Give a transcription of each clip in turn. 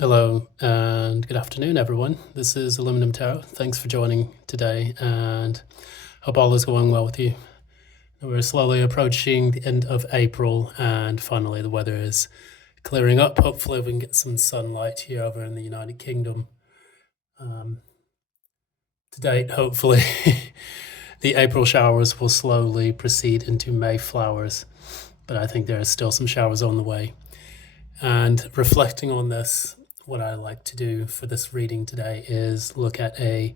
Hello and good afternoon, everyone. This is Aluminum Tarot. Thanks for joining today and hope all is going well with you. We're slowly approaching the end of April and finally the weather is clearing up. Hopefully we can get some sunlight here over in the United Kingdom. To date, hopefully the April showers will slowly proceed into May flowers, but I think there are still some showers on the way. And reflecting on this, what I like to do for this reading today is look at a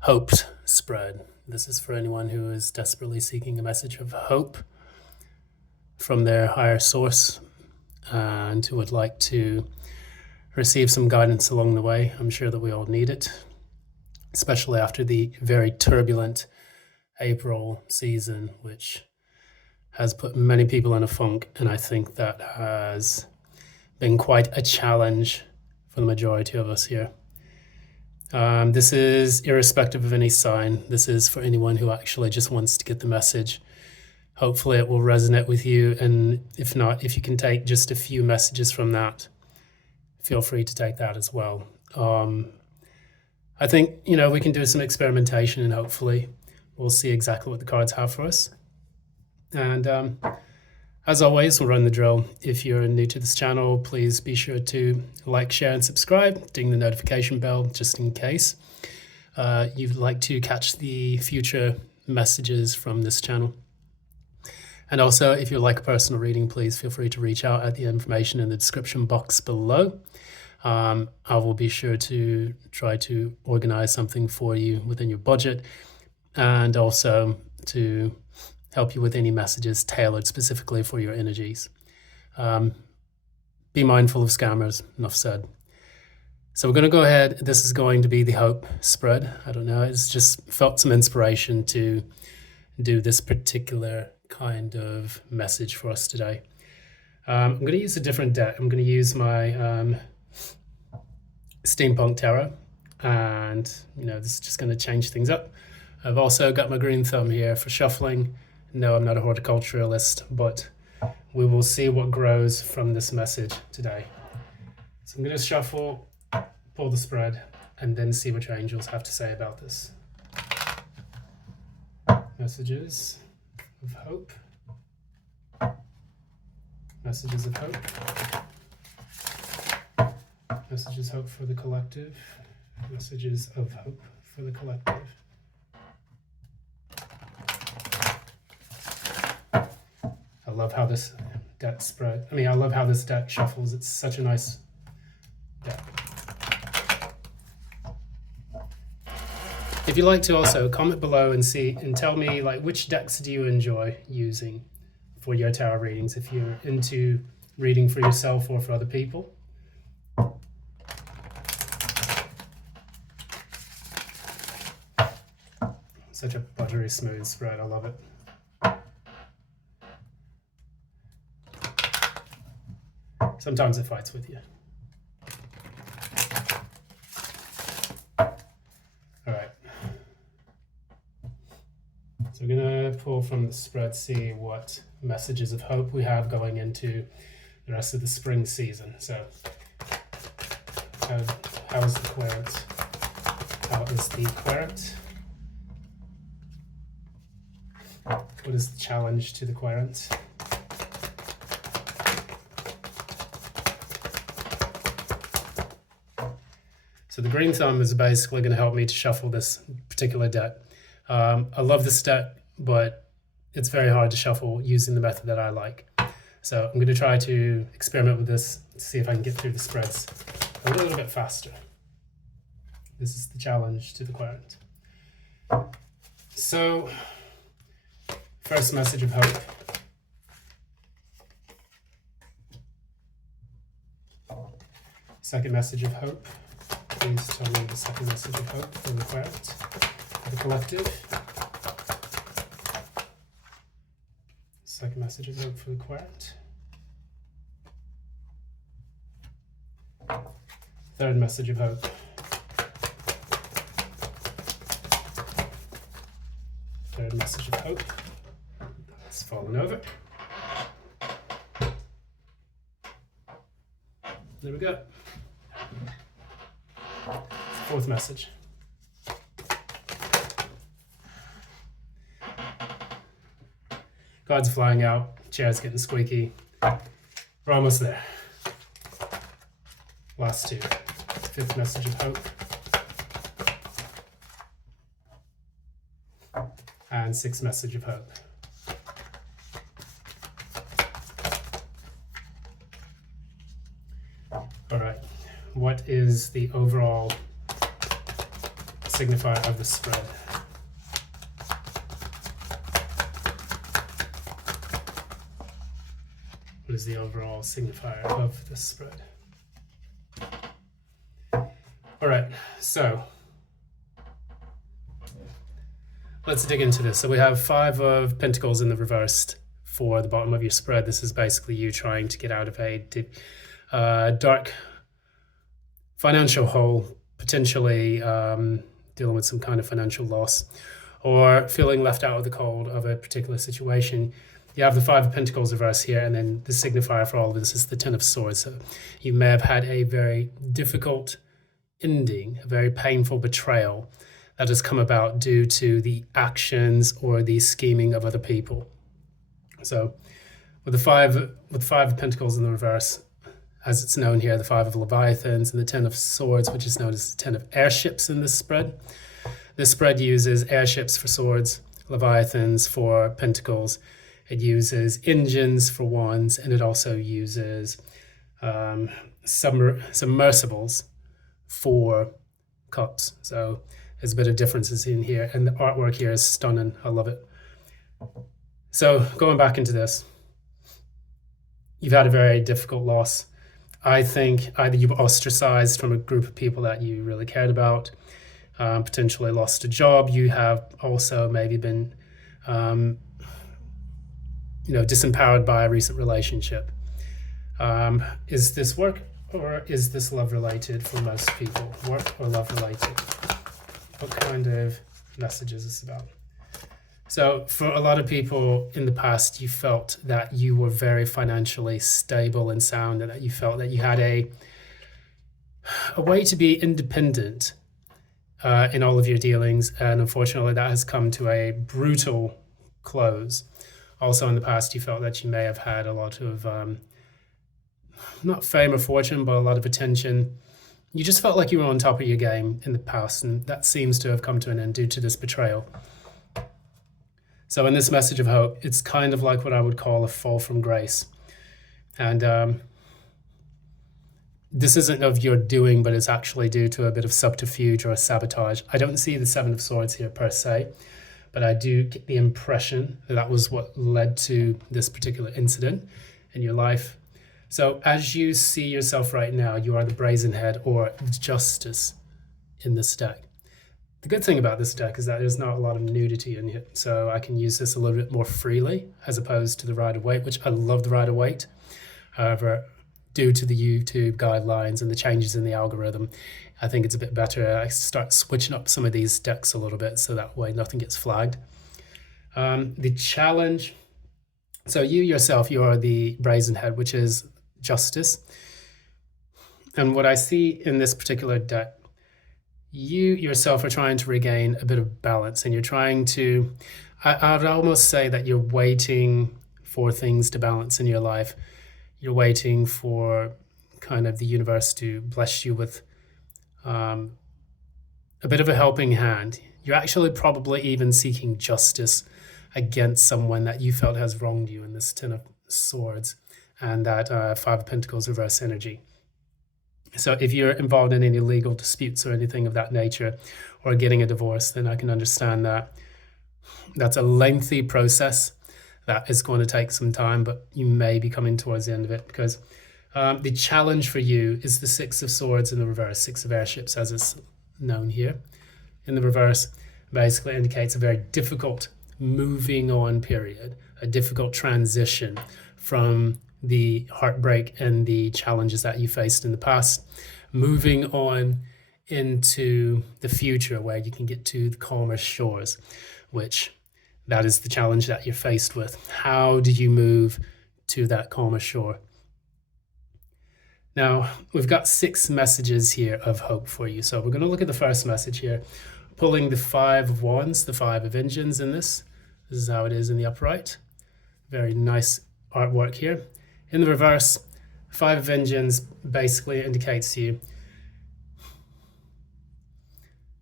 hoped spread. This is for anyone who is desperately seeking a message of hope from their higher source and who would like to receive some guidance along the way. I'm sure that we all need it, especially after the very turbulent April season, which has put many people in a funk, and I think that has been quite a challenge for the majority of us here. This is irrespective of any sign. This is for anyone who actually just wants to get the message. Hopefully it will resonate with you, and if not, if you can take just a few messages from that, feel free to take that as well. I think, we can do some experimentation and hopefully we'll see exactly what the cards have for us. And as always, we'll run the drill. If you're new to this channel, please be sure to like, share, and subscribe. Ding the notification bell just in case you'd like to catch the future messages from this channel. And also, if you'd like a personal reading, please feel free to reach out at the information in the description box below. I will be sure to try to organize something for you within your budget and also to help you with any messages tailored specifically for your energies. Be mindful of scammers, enough said. So we're going to go ahead. This is going to be the hope spread. I don't know, it's just felt some inspiration to do this particular kind of message for us today. I'm going to use a different deck. I'm going to use my Steampunk Tarot, and this is just going to change things up. I've also got my green thumb here for shuffling. No, I'm not a horticulturalist, but we will see what grows from this message today. So I'm going to shuffle, pull the spread, and then see what your angels have to say about this. Messages of hope. Messages of hope. Messages of hope for the collective. Messages of hope for the collective. I love how this deck I love how this deck shuffles. It's such a nice deck. If you'd like to also comment below and tell me which decks do you enjoy using for your tarot readings, if you're into reading for yourself or for other people. Such a buttery smooth spread. I love it. Sometimes it fights with you. All right. So we're going to pull from the spread, see what messages of hope we have going into the rest of the spring season. So how is the querent? How is the querent? What is the challenge to the querent? So the green thumb is basically going to help me to shuffle this particular deck. I love this deck, but it's very hard to shuffle using the method that I like. So I'm going to try to experiment with this to see if I can get through the spreads a little bit faster. This is the challenge to the querent. So, first message of hope. Second message of hope. Please tell me the second message of hope for the querent, for the collective. Second message of hope for the querent. Third message of hope. Third message of hope. It's fallen over. There we go. Fourth message. Cards flying out, chair's getting squeaky. We're almost there. Last two. Fifth message of hope. And sixth message of hope. All right, what is the overall signifier of the spread? What is the overall signifier of the spread? All right, so let's dig into this. So we have 5 of Pentacles in the reversed for the bottom of your spread. This is basically you trying to get out of a dark financial hole, potentially dealing with some kind of financial loss or feeling left out of the cold of a particular situation. You have the 5 of Pentacles reversed here, and then the signifier for all of this is the 10 of Swords. So you may have had a very difficult ending, a very painful betrayal that has come about due to the actions or the scheming of other people. So with the 5 of Pentacles in the reverse, as it's known here, the 5 of Leviathans and the 10 of Swords, which is known as the 10 of airships in this spread. This spread uses airships for swords, Leviathans for pentacles. It uses engines for wands, and it also uses submersibles for cups. So there's a bit of differences in here, and the artwork here is stunning. I love it. So going back into this, you've had a very difficult loss. I think either you've ostracized from a group of people that you really cared about, potentially lost a job. You have also maybe been disempowered by a recent relationship. Is this work or is this love related for most people? Work or love related? What kind of message is this about? So for a lot of people in the past, you felt that you were very financially stable and sound, and that you felt that you had a way to be independent in all of your dealings. And unfortunately, that has come to a brutal close. Also in the past, you felt that you may have had a lot of, not fame or fortune, but a lot of attention. You just felt like you were on top of your game in the past, and that seems to have come to an end due to this betrayal. So in this message of hope, it's kind of like what I would call a fall from grace. And this isn't of your doing, but it's actually due to a bit of subterfuge or sabotage. I don't see the 7 of Swords here per se, but I do get the impression that that was what led to this particular incident in your life. So as you see yourself right now, you are the Brazen Head or Justice in this deck. The good thing about this deck is that there's not a lot of nudity in it, so I can use this a little bit more freely as opposed to the Rider-Waite, which I love the Rider-Waite. However, due to the YouTube guidelines and the changes in the algorithm, I think it's a bit better I start switching up some of these decks a little bit so that way nothing gets flagged. The challenge, so you yourself, you are the Brazen Head, which is Justice. And what I see in this particular deck, you yourself are trying to regain a bit of balance, and you're trying to, I would almost say that you're waiting for things to balance in your life. You're waiting for kind of the universe to bless you with a bit of a helping hand. You're actually probably even seeking justice against someone that you felt has wronged you in this 10 of Swords and that 5 of Pentacles reverse energy. So if you're involved in any legal disputes or anything of that nature, or getting a divorce, then I can understand that that's a lengthy process that is going to take some time, but you may be coming towards the end of it, because the challenge for you is the 6 of Swords in the reverse, 6 of airships as it's known here. In the reverse, basically indicates a very difficult moving on period, a difficult transition from the heartbreak and the challenges that you faced in the past, moving on into the future where you can get to the calmer shores, which that is the challenge that you're faced with. How do you move to that calmer shore? Now, we've got 6 messages here of hope for you. So we're going to look at the first message here, pulling the 5 of Wands, the 5 of Engines in this. This is how it is in the upright. Very nice artwork here. In the reverse, 5 of Engines basically indicates to you,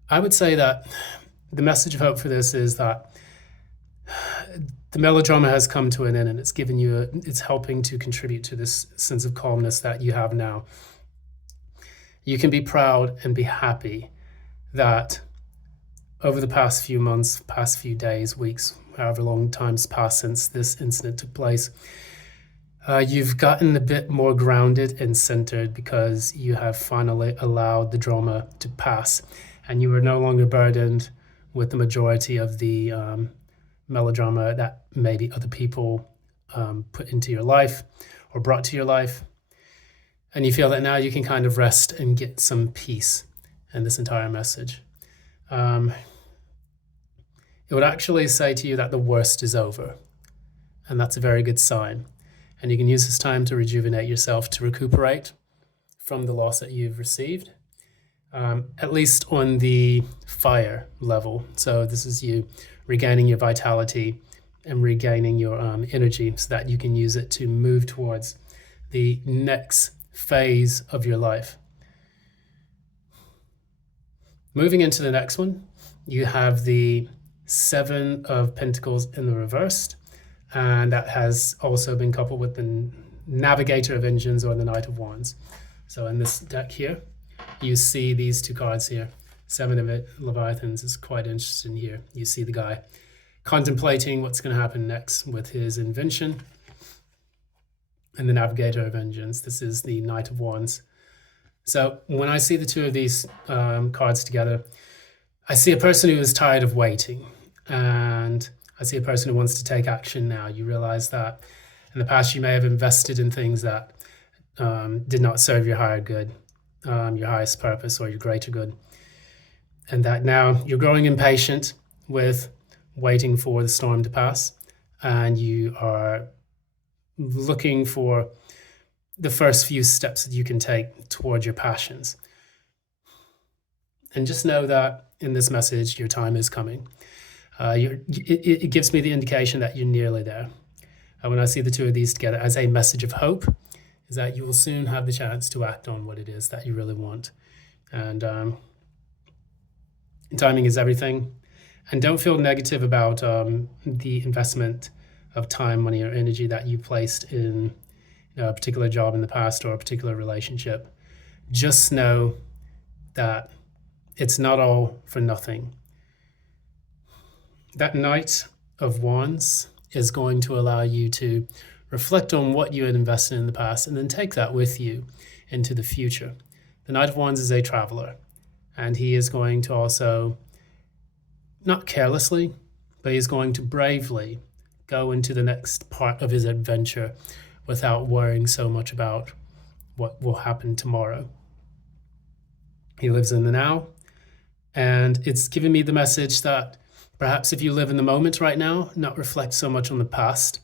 I would say that the message of hope for this is that the melodrama has come to an end, and it's helping to contribute to this sense of calmness that you have now. You can be proud and be happy that over the past few months, past few days, weeks, however long time's passed since this incident took place, you've gotten a bit more grounded and centered because you have finally allowed the drama to pass, and you are no longer burdened with the majority of the melodrama that maybe other people put into your life or brought to your life. And you feel that now you can kind of rest and get some peace in this entire message. It would actually say to you that the worst is over, and that's a very good sign. And you can use this time to rejuvenate yourself, to recuperate from the loss that you've received, at least on the fire level. So this is you regaining your vitality and regaining your energy so that you can use it to move towards the next phase of your life. Moving into the next one, you have the 7 of Pentacles in the reversed, and that has also been coupled with the Navigator of Engines or the Knight of Wands. So in this deck here, you see these 2 cards here. 7 of Leviathans is quite interesting here. You see the guy contemplating what's going to happen next with his invention. And the Navigator of Engines, this is the Knight of Wands. So when I see the 2 of these cards together, I see a person who is tired of waiting, and I see a person who wants to take action now. You realize that in the past you may have invested in things that did not serve your higher good, your highest purpose, or your greater good. And that now you're growing impatient with waiting for the storm to pass, and you are looking for the first few steps that you can take toward your passions. And just know that in this message, your time is coming. It gives me the indication that you're nearly there. When I see the 2 of these together as a message of hope, is that you will soon have the chance to act on what it is that you really want. And timing is everything. And don't feel negative about the investment of time, money, or energy that you placed in a particular job in the past or a particular relationship. Just know that it's not all for nothing. That Knight of Wands is going to allow you to reflect on what you had invested in the past and then take that with you into the future. The Knight of Wands is a traveler, and he is going to also, not carelessly, but he's going to bravely go into the next part of his adventure without worrying so much about what will happen tomorrow. He lives in the now, and it's given me the message that perhaps if you live in the moment right now, not reflect so much on the past,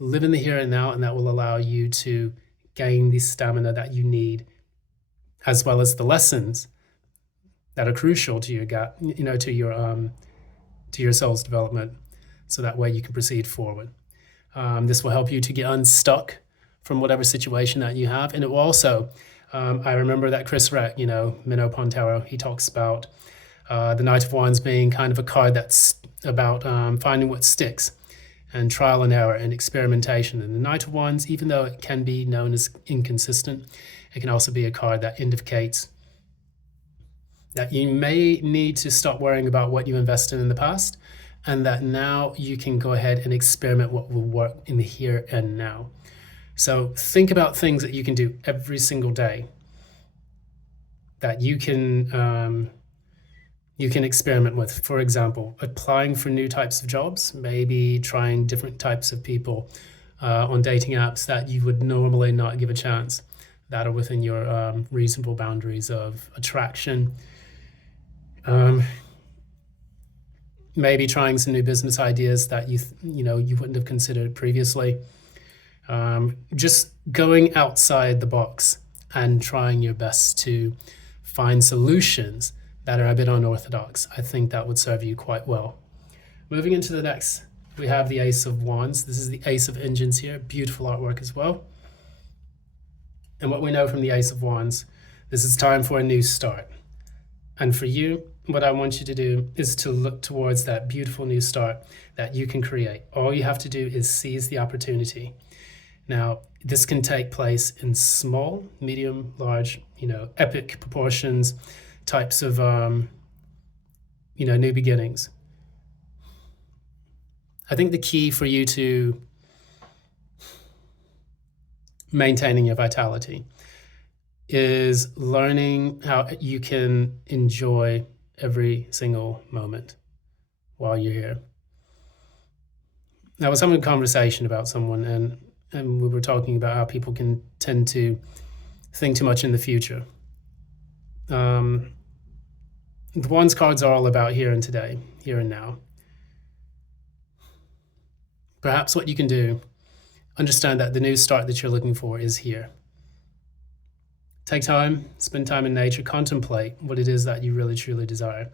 live in the here and now, and that will allow you to gain the stamina that you need, as well as the lessons that are crucial to your to your soul's development, so that way you can proceed forward. This will help you to get unstuck from whatever situation that you have, and it will also, I remember that Chris Reck, Minnow Pontero, he talks about the Knight of Wands being kind of a card that's about finding what sticks, and trial and error and experimentation. And the Knight of Wands, even though it can be known as inconsistent, it can also be a card that indicates that you may need to stop worrying about what you invested in the past, and that now you can go ahead and experiment what will work in the here and now. So think about things that you can do every single day that you can experiment with. For example, applying for new types of jobs, maybe trying different types of people on dating apps that you would normally not give a chance, that are within your reasonable boundaries of attraction. Maybe trying some new business ideas that you wouldn't have considered previously. Just going outside the box and trying your best to find solutions that are a bit unorthodox. I think that would serve you quite well. Moving into the next, we have the Ace of Wands. This is the Ace of Engines here. Beautiful artwork as well. And what we know from the Ace of Wands, this is time for a new start. And for you, what I want you to do is to look towards that beautiful new start that you can create. All you have to do is seize the opportunity. Now, this can take place in small, medium, large, epic proportions, types of, new beginnings. I think the key for you to maintaining your vitality is learning how you can enjoy every single moment while you're here. I was having a conversation about someone, and we were talking about how people can tend to think too much in the future. The Wands cards are all about here and today, here and now. Perhaps what you can do, understand that the new start that you're looking for is here. Take time, spend time in nature, contemplate what it is that you really truly desire.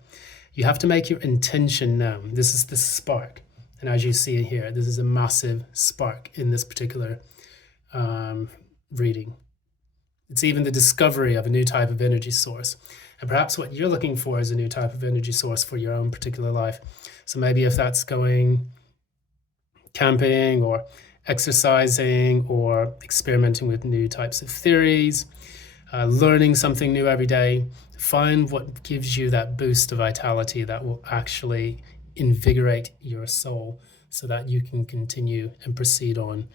You have to make your intention known. This is the spark. And as you see here, this is a massive spark in this particular reading. It's even the discovery of a new type of energy source. And perhaps what you're looking for is a new type of energy source for your own particular life. So maybe if that's going camping or exercising or experimenting with new types of theories, learning something new every day, find what gives you that boost of vitality that will actually invigorate your soul so that you can continue and proceed on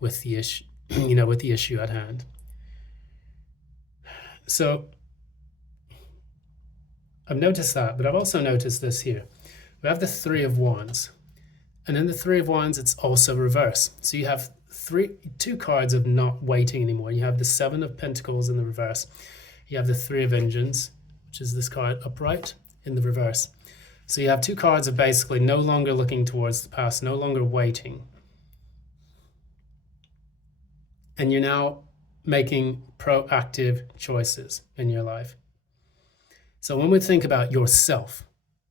with the issue, with the issue at hand. So I've noticed that, but I've also noticed this here. We have the Three of Wands, and in the Three of Wands, it's also reverse. So you have two cards of not waiting anymore. You have the Seven of Pentacles in the reverse. You have the Three of Engines, which is this card upright in the reverse. So you have two cards of basically no longer looking towards the past, no longer waiting. And you're now making proactive choices in your life. So when we think about yourself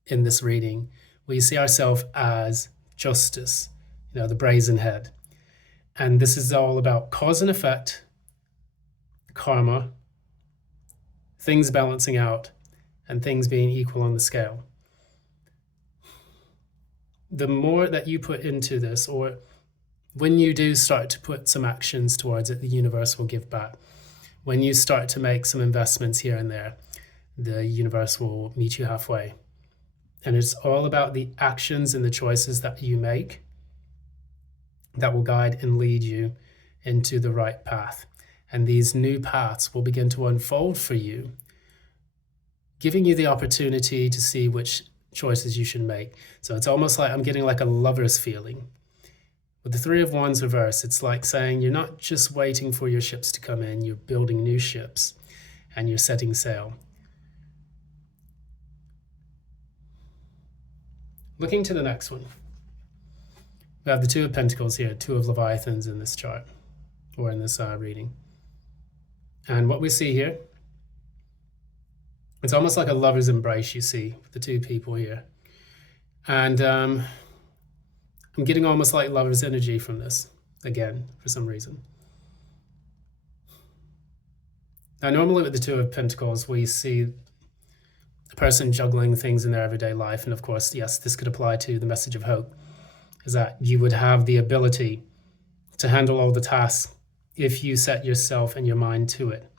in this reading, we see ourselves as justice, the brazen head. And this is all about cause and effect, karma, things balancing out, and things being equal on the scale. The more that you put into this, or when you do start to put some actions towards it, the universe will give back. When you start to make some investments here and there, the universe will meet you halfway. And it's all about the actions and the choices that you make that will guide and lead you into the right path. And these new paths will begin to unfold for you, giving you the opportunity to see which choices you should make. So it's almost like I'm getting like a lover's feeling. With the Three of Wands reverse, it's like saying you're not just waiting for your ships to come in, you're building new ships and you're setting sail. Looking to the next one, we have the Two of Pentacles here, Two of Leviathans in this chart, or in this reading. And what we see here, it's almost like a lover's embrace you see with the two people here. And I'm getting almost like lover's energy from this, again, for some reason. Now, normally with the Two of Pentacles, we see a person juggling things in their everyday life. And of course, yes, this could apply to the message of hope, is that you would have the ability to handle all the tasks if you set yourself and your mind to it.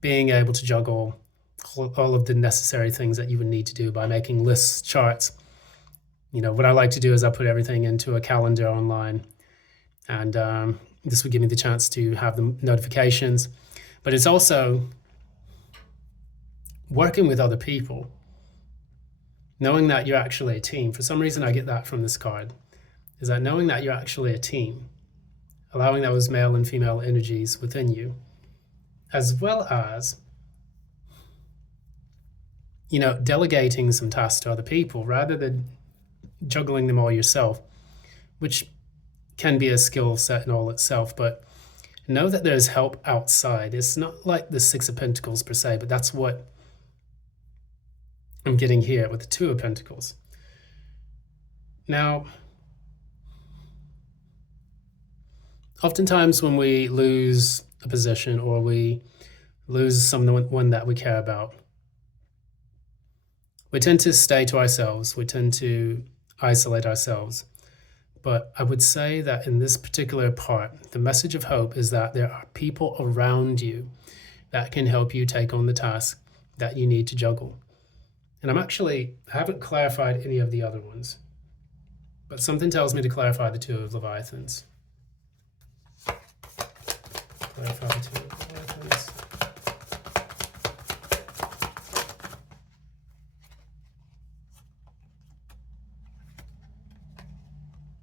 Being able to juggle all of the necessary things that you would need to do by making lists, charts. What I like to do is I put everything into a calendar online, and this would give me the chance to have the notifications. But it's also working with other people, knowing that you're actually a team. For some reason, I get that from this card, is that knowing that you're actually a team, allowing those male and female energies within you, as well as, delegating some tasks to other people rather than juggling them all yourself, which can be a skill set in all itself. But know that there's help outside. It's not like the Six of Pentacles per se, but that's what I'm getting here with the Two of Pentacles. Now, oftentimes when we lose a position or we lose someone that we care about, we tend to stay to ourselves. We tend to isolate ourselves. But I would say that in this particular part, the message of hope is that there are people around you that can help you take on the task that you need to juggle. And I haven't clarified any of the other ones, but something tells me to clarify the Two of Leviathans. Clarify the Two of Leviathans.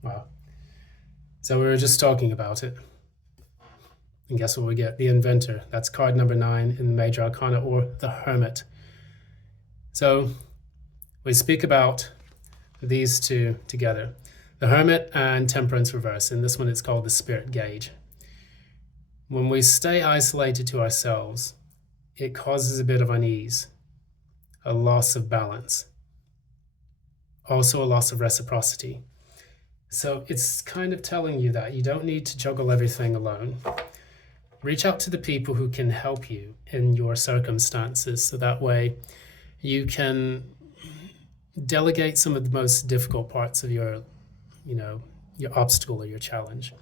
Wow. So we were just talking about it. And guess what we get? The Inventor. That's card number 9 in the Major Arcana, or the Hermit. So we speak about these two together. The Hermit and Temperance reverse. In this one, it's called the Spirit Gauge. When we stay isolated to ourselves, it causes a bit of unease, a loss of balance, also a loss of reciprocity. So it's kind of telling you that you don't need to juggle everything alone. Reach out to the people who can help you in your circumstances, so that way you can delegate some of the most difficult parts of your obstacle or your challenge.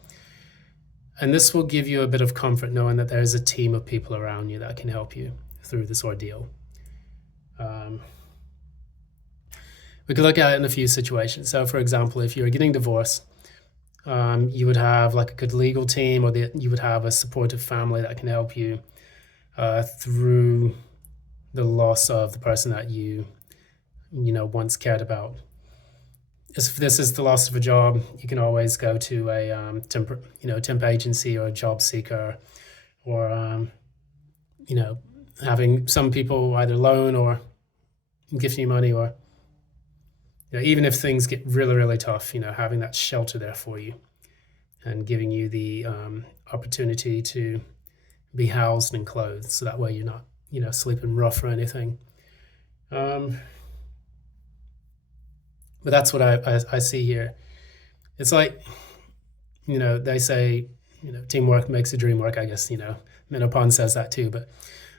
And this will give you a bit of comfort knowing that there's a team of people around you that can help you through this ordeal. We could look at it in a few situations. So, for example, if you're getting divorced, you would have like a good legal team, or you would have a supportive family that can help you through the loss of the person that you once cared about. If this is the loss of a job, you can always go to a temp agency or a job seeker, or having some people either loan or give you money, or even if things get really, really tough, having that shelter there for you and giving you the opportunity to be housed and clothed, so that way you're not sleeping rough or anything. But that's what I see here. It's like, they say, teamwork makes the dream work. I guess, Menopon says that too. But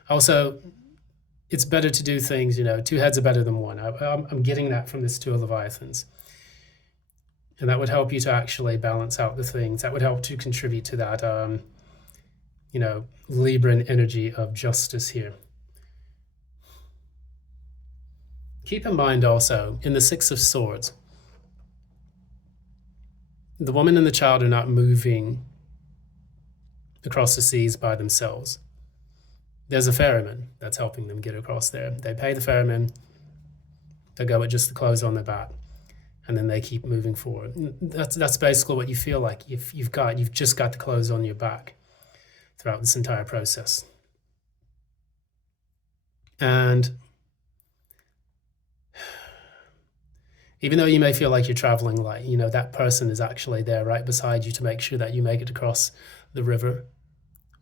also, it's better to do things, two heads are better than one. I'm getting that from this Two of Leviathans. And that would help you to actually balance out the things. That would help to contribute to that, Libran energy of justice here. Keep in mind also, in the Six of Swords, the woman and the child are not moving across the seas by themselves. There's a ferryman that's helping them get across there. They pay the ferryman, they go with just the clothes on their back, and then they keep moving forward. That's basically what you feel like. You've just got the clothes on your back throughout this entire process. And even though you may feel like you're traveling light, that person is actually there right beside you to make sure that you make it across the river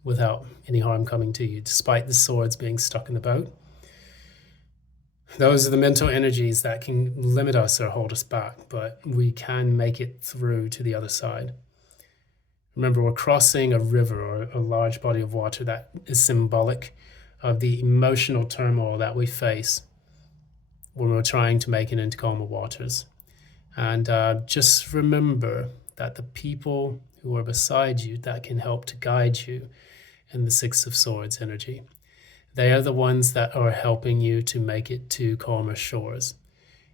without any harm coming to you, despite the swords being stuck in the boat. Those are the mental energies that can limit us or hold us back, but we can make it through to the other side. Remember, we're crossing a river or a large body of water that is symbolic of the emotional turmoil that we face when we're trying to make it into calmer waters. And just remember that the people who are beside you that can help to guide you in the Six of Swords energy, they are the ones that are helping you to make it to calmer shores.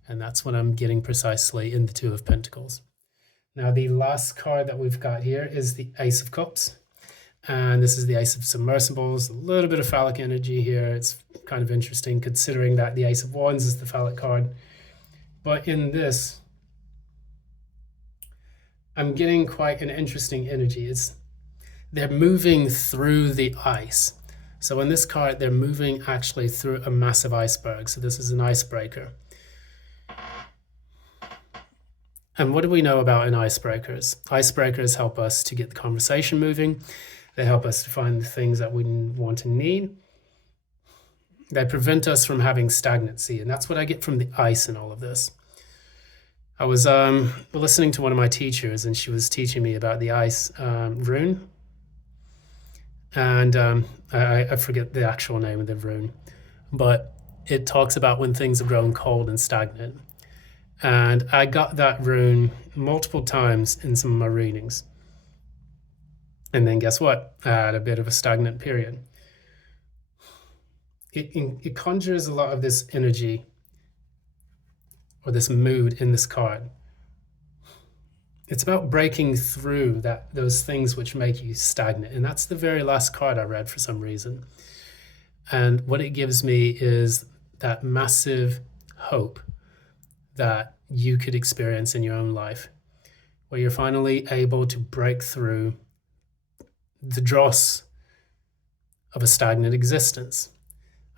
And that's what I'm getting precisely in the Two of Pentacles. Now, the last card that we've got here is the Ace of Cups. And this is the Ace of Submersibles, a little bit of phallic energy here. It's kind of interesting considering that the Ace of Wands is the phallic card. But in this, I'm getting quite an interesting energy. They're moving through the ice. So in this card, they're moving actually through a massive iceberg. So this is an icebreaker. And what do we know about icebreakers? Icebreakers help us to get the conversation moving. They help us to find the things that we want and need. They prevent us from having stagnancy, and that's what I get from the ice in all of this. I was listening to one of my teachers, and she was teaching me about the ice rune, and I forget the actual name of the rune, but it talks about when things have grown cold and stagnant. And I got that rune multiple times in some of my readings. And then guess what? I had a bit of a stagnant period. It conjures a lot of this energy or this mood in this card. It's about breaking through those things which make you stagnant. And that's the very last card I read for some reason. And what it gives me is that massive hope that you could experience in your own life, where you're finally able to break through the dross of a stagnant existence.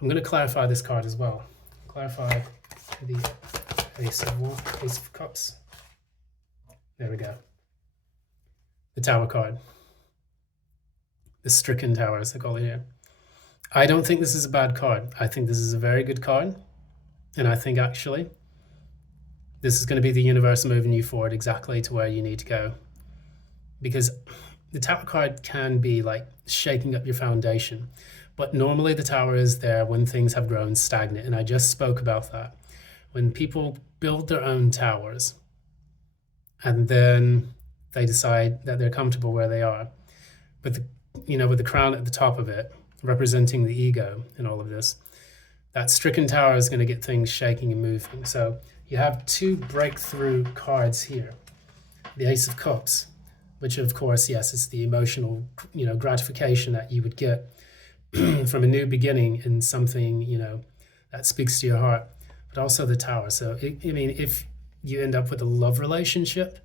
I'm going to clarify this card as well. Clarify the Ace of Cups. There we go. The Tower card. The Stricken Tower, as they call it here. I don't think this is a bad card. I think this is a very good card. And I think actually this is going to be the universe moving you forward exactly to where you need to go. Because the Tower card can be like shaking up your foundation. But normally the Tower is there when things have grown stagnant. And I just spoke about that. When people build their own towers and then they decide that they're comfortable where they are, but with the crown at the top of it, representing the ego in all of this, that stricken tower is going to get things shaking and moving. So you have two breakthrough cards here. The Ace of Cups, which of course, yes, it's the emotional, gratification that you would get from a new beginning in something, that speaks to your heart, but also the Tower. So, if you end up with a love relationship,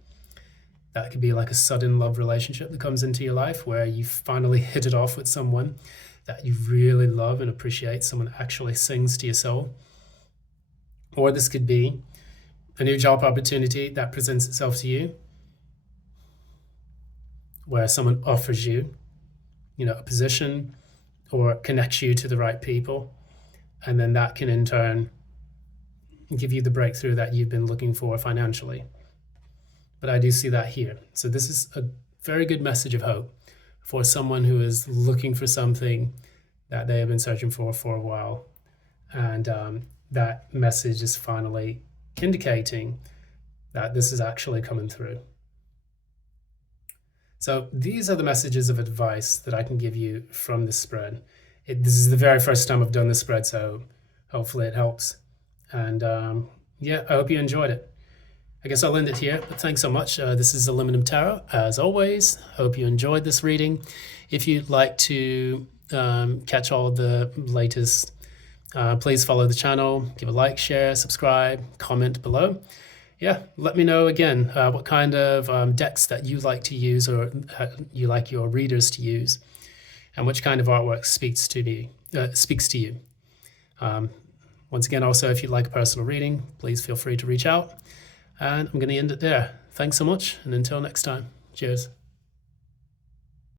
that could be like a sudden love relationship that comes into your life where you finally hit it off with someone that you really love and appreciate, someone actually sings to your soul. Or this could be a new job opportunity that presents itself to you, where someone offers you, a position or connects you to the right people. And then that can in turn give you the breakthrough that you've been looking for financially. But I do see that here. So this is a very good message of hope for someone who is looking for something that they have been searching for a while. And that message is finally indicating that this is actually coming through. So these are the messages of advice that I can give you from this spread. This is the very first time I've done this spread, so hopefully it helps. And I hope you enjoyed it. I guess I'll end it here, but thanks so much. This is Aluminum Tarot, as always. Hope you enjoyed this reading. If you'd like to catch all the latest, please follow the channel, give a like, share, subscribe, comment below. Let me know again what kind of decks that you like to use or you like your readers to use, and which kind of artwork speaks to you. Once again, also, if you'd like a personal reading, please feel free to reach out. And I'm going to end it there. Thanks so much, and until next time, cheers.